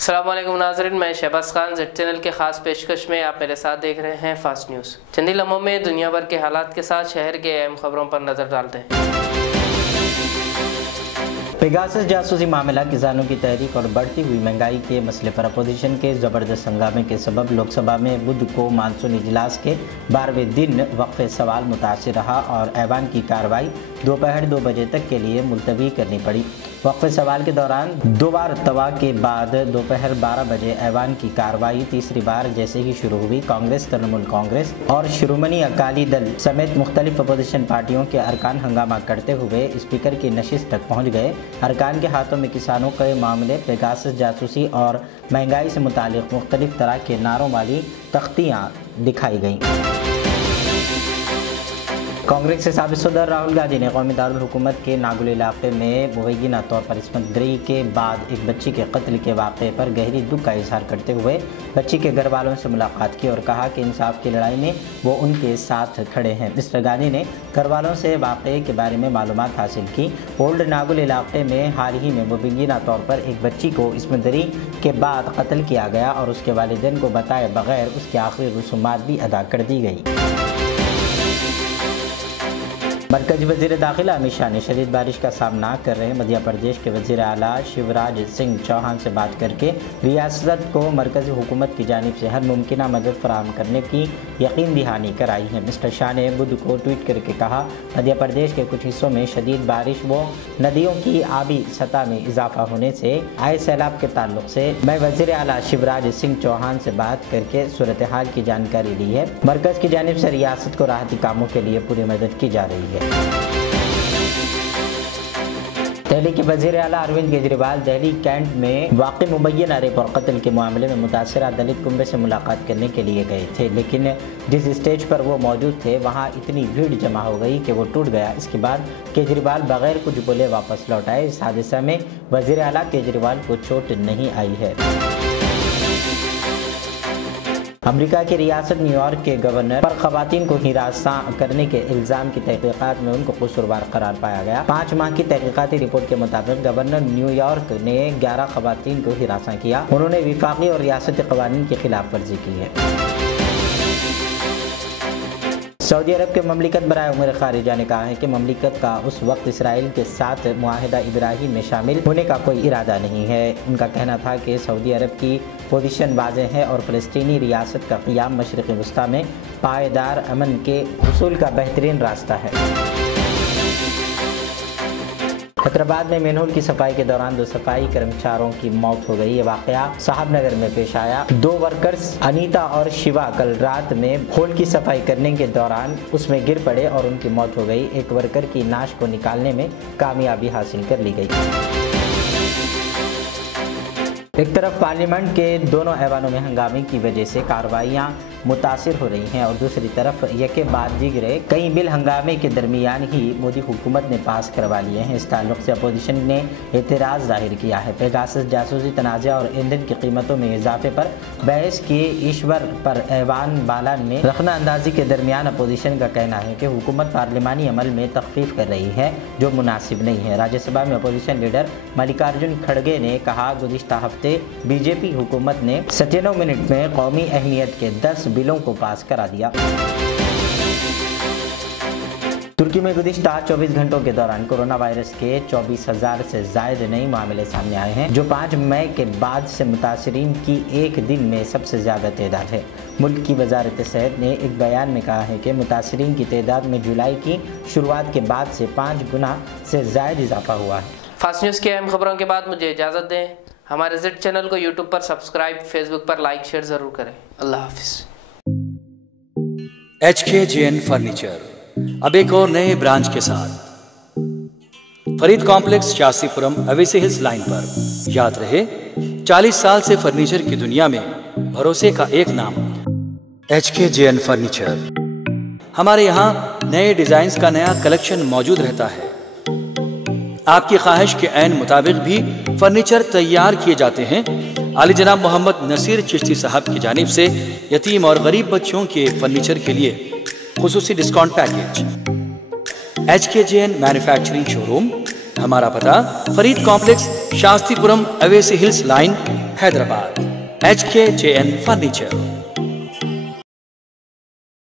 अस्सलामुअलैकुम नाज़रीन, मैं शहबाज खान जेड चैनल के ख़ास पेशकश में आप मेरे साथ देख रहे हैं फास्ट न्यूज़। चंद ही लम्हों में दुनिया भर के हालात के साथ शहर के अहम खबरों पर नज़र डालते हैं। पेगासस जासूसी मामला, किसानों की तहरीक और बढ़ती हुई महंगाई के मसले पर अपोजिशन के ज़बरदस्त हंगामे के सबब लोकसभा में बुध को मानसून इजलास के 12वें दिन वक्फ़े सवाल मुतासिर रहा और ऐवान की कार्रवाई दोपहर 2 बजे तक के लिए मुलतवी करनी पड़ी। वक्फ़े सवाल के दौरान 2 बार तवा के बाद दोपहर 12 बजे ऐवान की कार्रवाई तीसरी बार जैसे ही शुरू हुई, कांग्रेस, तृणमूल कांग्रेस और शिरोमणि अकाली दल समेत मुख्तलिफ अपोजिशन पार्टियों के अरकान हंगामा करते हुए स्पीकर की नशिस्त तक पहुँच गए। अरकान के हाथों में किसानों के मामले, पेगासस जासूसी और महंगाई से मुतालिक मुख्तलिफ तरह के नारों वाली तख्तियाँ दिखाई गईं। कांग्रेस के साबिक़ सदर राहुल गांधी ने कौमी दारुल हुकूमत के नागुल इलाके में मुबैना तौर पर इस्मत दरी के बाद एक बच्ची के कत्ल के वाक़े पर गहरी दुख का इजहार करते हुए बच्ची के घर वालों से मुलाकात की और कहा कि इंसाफ की लड़ाई में वो उनके साथ खड़े हैं। मिस्टर गांधी ने घर वालों से वाक़े के बारे में मालूमात हासिल की। ओल्ड नागुल इलाके में हाल ही में मुबैना तौर पर एक बच्ची को इस्मत दरी के बाद कत्ल किया गया और उसके वालिदैन को बताए बगैर उसकी आखिरी रसूमात भी अदा कर दी गई। मरकजी वज़ीर दाखिला अमित शाह ने शदीद बारिश का सामना कर रहे मध्य प्रदेश के वज़ीर आला शिवराज सिंह चौहान से बात करके रियासत को मरकजी हुकूमत की जानिब से हर मुमकिन मदद फराहम करने की यकीन दहानी कराई है। मिस्टर शाह ने बुध को ट्वीट करके कहा, मध्य प्रदेश के कुछ हिस्सों में शदीद बारिश व नदियों की आबी सतह में इजाफा होने से आए सैलाब के ताल्लुक से मैं वज़ीर आला शिवराज सिंह चौहान से बात करके सूरत हाल की जानकारी ली है। मरकज़ की जानिब से रियासत को राहती कामों के लिए पूरी मदद की जा रही है। दिल्ली के वज़ीर आला अरविंद केजरीवाल दिल्ली कैंट में वाक़ मुबैना रेप और कत्ल के मामले में मुतासरा दलित कुंबे से मुलाकात करने के लिए गए थे, लेकिन जिस स्टेज पर वो मौजूद थे वहां इतनी भीड़ जमा हो गई कि वो टूट गया। इसके बाद केजरीवाल बगैर कुछ बोले वापस लौट आए। इस हादसे में वज़ीर आला केजरीवाल को चोट नहीं आई है। अमेरिका की रियासत न्यूयॉर्क के गवर्नर पर खवातीन को हिरासा करने के इल्ज़ाम की तहकीकात में उनको कसूरवार करार पाया गया। 5 माह की तहकीकाती रिपोर्ट के मुताबिक गवर्नर न्यूयॉर्क ने 11 खवातीन को हिरासा किया। उन्होंने विफाकी और रियासती कवानीन की खिलाफ वर्जी की है। सऊदी अरब के ममलिकत बराए उमूर खारिजा ने कहा है कि ममलिकत का उस वक्त इसराइल के साथ मुआहिदा इब्राहिम में शामिल होने का कोई इरादा नहीं है। उनका कहना था कि सऊदी अरब की पोजीशन वाज़ेह है और फ़लस्तीनी रियासत का क़ियाम मशरिक़ वस्ता में पायदार अमन के हुसूल का बेहतरीन रास्ता है। हैदराबाद में मैनहोल की सफाई के दौरान 2 सफाई कर्मचारियों की मौत हो गई। ये वाक़या साहबनगर में पेश आया। 2 वर्कर्स अनीता और शिवा कल रात में होल की सफाई करने के दौरान उसमें गिर पड़े और उनकी मौत हो गई। एक वर्कर की नाश को निकालने में कामयाबी हासिल कर ली गई। एक तरफ पार्लियामेंट के दोनों ऐवानों में हंगामे की वजह से कार्रवाइयाँ मुतासिर हो रही हैं और दूसरी तरफ यके बाद दीगरे कई बिल हंगामे के दरमियान ही मोदी हुकूमत ने पास करवा लिए हैं। इस ताल्लुक से अपोजिशन ने एतराज़ जाहिर किया है। पेगासस जासूसी तनाज़ा और ईंधन की कीमतों में इजाफे पर बहस के ईश्वर पर ऐवान बालान में रखना अंदाजी के दरमियान अपोजिशन का कहना है कि हुकूमत पार्लिमानी अमल में तखफीफ कर रही है जो मुनासिब नहीं है। राज्यसभा में अपोजिशन लीडर मल्लिकार्जुन खड़गे ने कहा, गुज़िश्ता हफ्ते बीजेपी हुकूमत ने 97 मिनट में कौमी अहमियत के 10 बिलों को पास करा दिया। तुर्की में गुज़िश्ता 24 घंटों के दौरान कोरोना वायरस के 24,000 से ज़ायद नए मामले सामने आए हैं, जो 5 मई के बाद से मुतासरीन की एक दिन में सबसे ज़्यादा तादाद है। मुल्क की वजारत सेहत ने एक बयान में कहा है कि मुतासरीन की तादाद में जुलाई की शुरुआत के बाद से 5 गुना से ज़ायद इजाफा हुआ है। फास्ट न्यूज़ की अहम खबरों के बाद मुझे इजाज़त दें। हमारे जेड चैनल को यूट्यूब पर सब्सक्राइब, फेसबुक पर लाइक शेयर ज़रूर करें। अल्लाह हाफिज़। HKJN फर्नीचर अब एक और नए ब्रांच के साथ Farid Complex, Shastripuram, Owaisi Hills line पर। याद रहे, 40 साल से फर्नीचर की दुनिया में भरोसे का एक नाम HKJN फर्नीचर। हमारे यहाँ नए डिजाइन्स का नया कलेक्शन मौजूद रहता है। आपकी ख्वाहिश के ऐन मुताबिक भी फर्नीचर तैयार किए जाते हैं। आली जनाब मोहम्मद नसीर चिश्ती साहब की जानिब से यतीम और गरीब बच्चों के फर्नीचर के लिए खुसूसी discount package. HKJN manufacturing showroom, हमारा पता Farid Complex, Shastripuram, Owaisi Hills Line, Hyderabad. HKJN furniture.